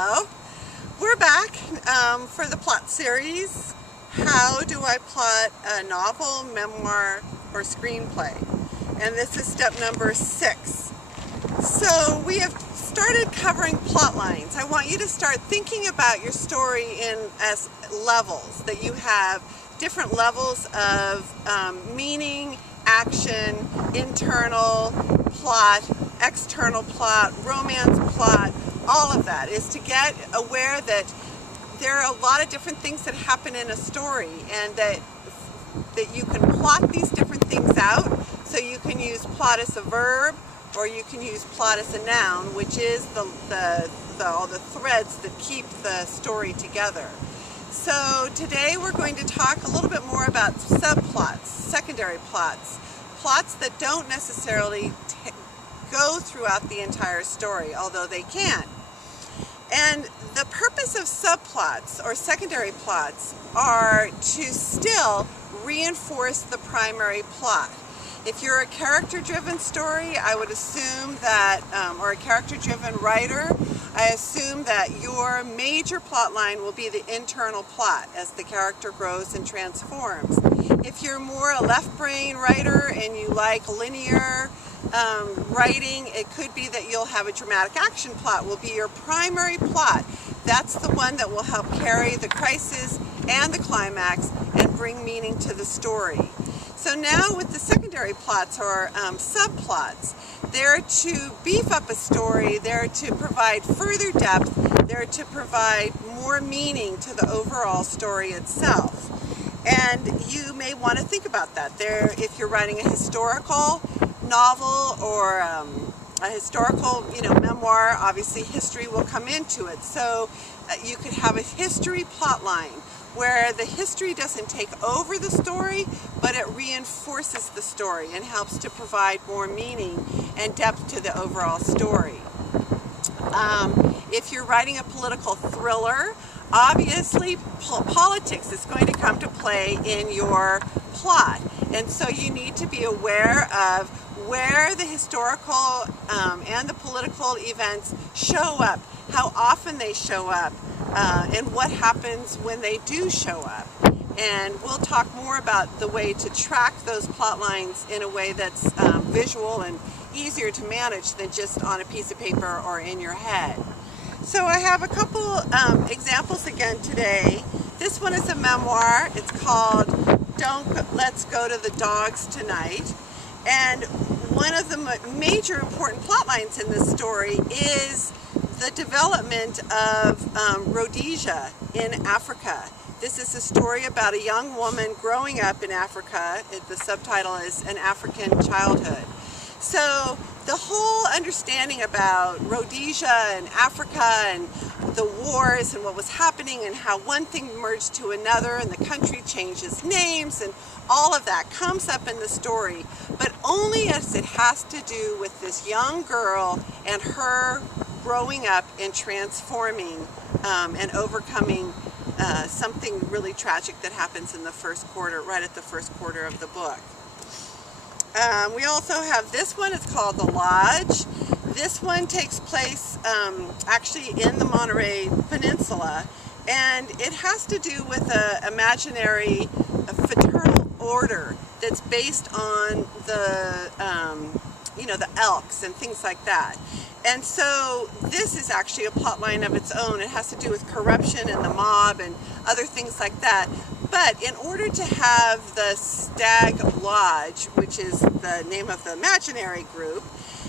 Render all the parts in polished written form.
Hello, we're back for the plot series, How Do I Plot a Novel, Memoir, or Screenplay? And this is step number 6. So we have started covering plot lines. I want you to start thinking about your story as levels, that you have different levels of meaning, action, internal plot, external plot, romance plot. All of that is to get aware that there are a lot of different things that happen in a story, and that you can plot these different things out. So you can use plot as a verb, or you can use plot as a noun, which is all the threads that keep the story together. So today we're going to talk a little bit more about subplots, secondary plots, plots that don't necessarily go throughout the entire story, although they can. And the purpose of subplots or secondary plots are to still reinforce the primary plot. If you're a character-driven story, I would assume that, or a character-driven writer, I assume that your major plot line will be the internal plot as the character grows and transforms. If you're more a left-brain writer and you like linear writing, it could be that you'll have a dramatic action plot will be your primary plot. That's the one that will help carry the crisis and the climax and bring meaning to the story. So now with the secondary plots or subplots, they're to beef up a story, they're to provide further depth, they're to provide more meaning to the overall story itself. And you may want to think about that. If you're writing a historical novel or a historical, memoir, obviously history will come into it. So you could have a history plot line where the history doesn't take over the story, but it reinforces the story and helps to provide more meaning and depth to the overall story. If you're writing a political thriller, obviously politics is going to come to play in your plot, and so you need to be aware of where the historical and the political events show up, how often they show up, and what happens when they do show up. And we'll talk more about the way to track those plot lines in a way that's visual and easier to manage than just on a piece of paper or in your head. So I have a couple examples again today. This one is a memoir. It's called Let's Go to the Dogs Tonight. And one of the major important plot lines in this story is the development of Rhodesia in Africa. This is a story about a young woman growing up in Africa. The subtitle is An African Childhood. So the whole understanding about Rhodesia and Africa and the wars and what was happening and how one thing merged to another and the country changes names and all of that comes up in the story, but only as it has to do with this young girl and her growing up and transforming and overcoming something really tragic that happens in the first quarter, right at the first quarter of the book. We also have this one. It's called The Lodge. This one takes place actually in the Monterey Peninsula, and it has to do with an imaginary fraternal order that's based on the the elks and things like that. And so this is actually a plot line of its own. It has to do with corruption and the mob and other things like that. But in order to have the Stag Lodge, which is the name of the imaginary group,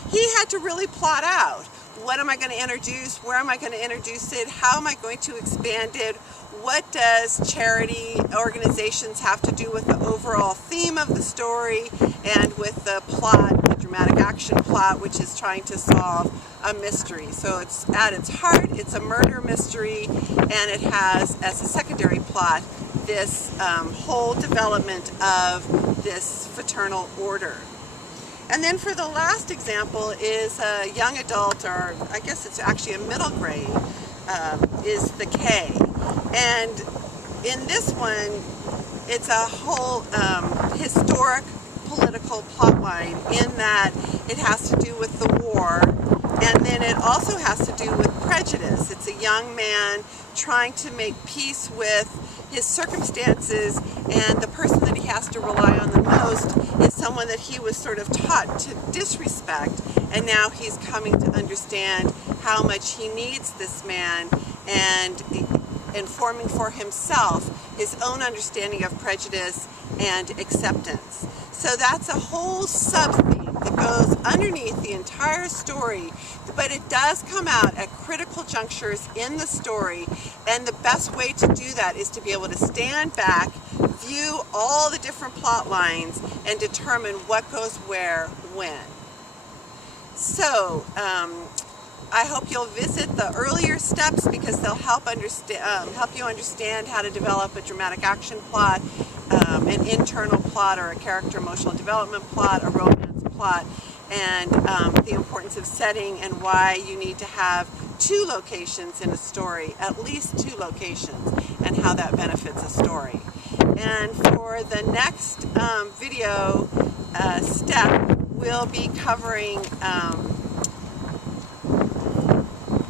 he had to really plot out, what am I going to introduce, where am I going to introduce it, how am I going to expand it, what does charity organizations have to do with the overall theme of the story and with the plot, the dramatic action plot, which is trying to solve a mystery. So it's at its heart, it's a murder mystery, and it has as a secondary plot this whole development of this fraternal order. And then for the last example is a young adult, or I guess it's actually a middle grade, is the K. And in this one, it's a whole historic political plotline in that it has to do with the war, and then it also has to do with prejudice. It's a young man trying to make peace with his circumstances, and the person that he has to rely on the most is someone that he was sort of taught to disrespect, and now he's coming to understand how much he needs this man, and forming for himself his own understanding of prejudice and acceptance. So that's a whole sub-theme that goes underneath the entire story, but it does come out at critical junctures in the story, and the best way to do that is to be able to stand back, view all the different plot lines, and determine what goes where, when. So, I hope you'll visit the earlier steps because they'll help you understand how to develop a dramatic action plot, an internal plot, or a character emotional development plot, a romance plot, and the importance of setting and why you need to have 2 locations in a story, at least 2 locations, and how that benefits a story. And for the next video step, we'll be covering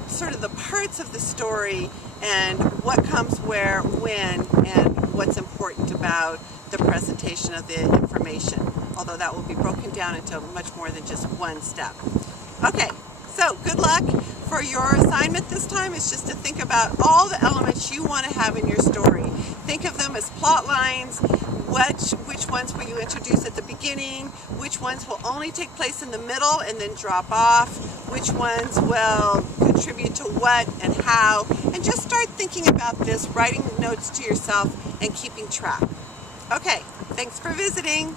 sort of the parts of the story and what comes where, when, and what's important about the presentation of the information, although that will be broken down into much more than just one step. Okay, so good luck. For your assignment this time is just to think about all the elements you want to have in your story. Think of them as plot lines. Which ones will you introduce at the beginning? Which ones will only take place in the middle and then drop off? Which ones will contribute to what and how? And just start thinking about this, writing notes to yourself and keeping track. Okay, thanks for visiting.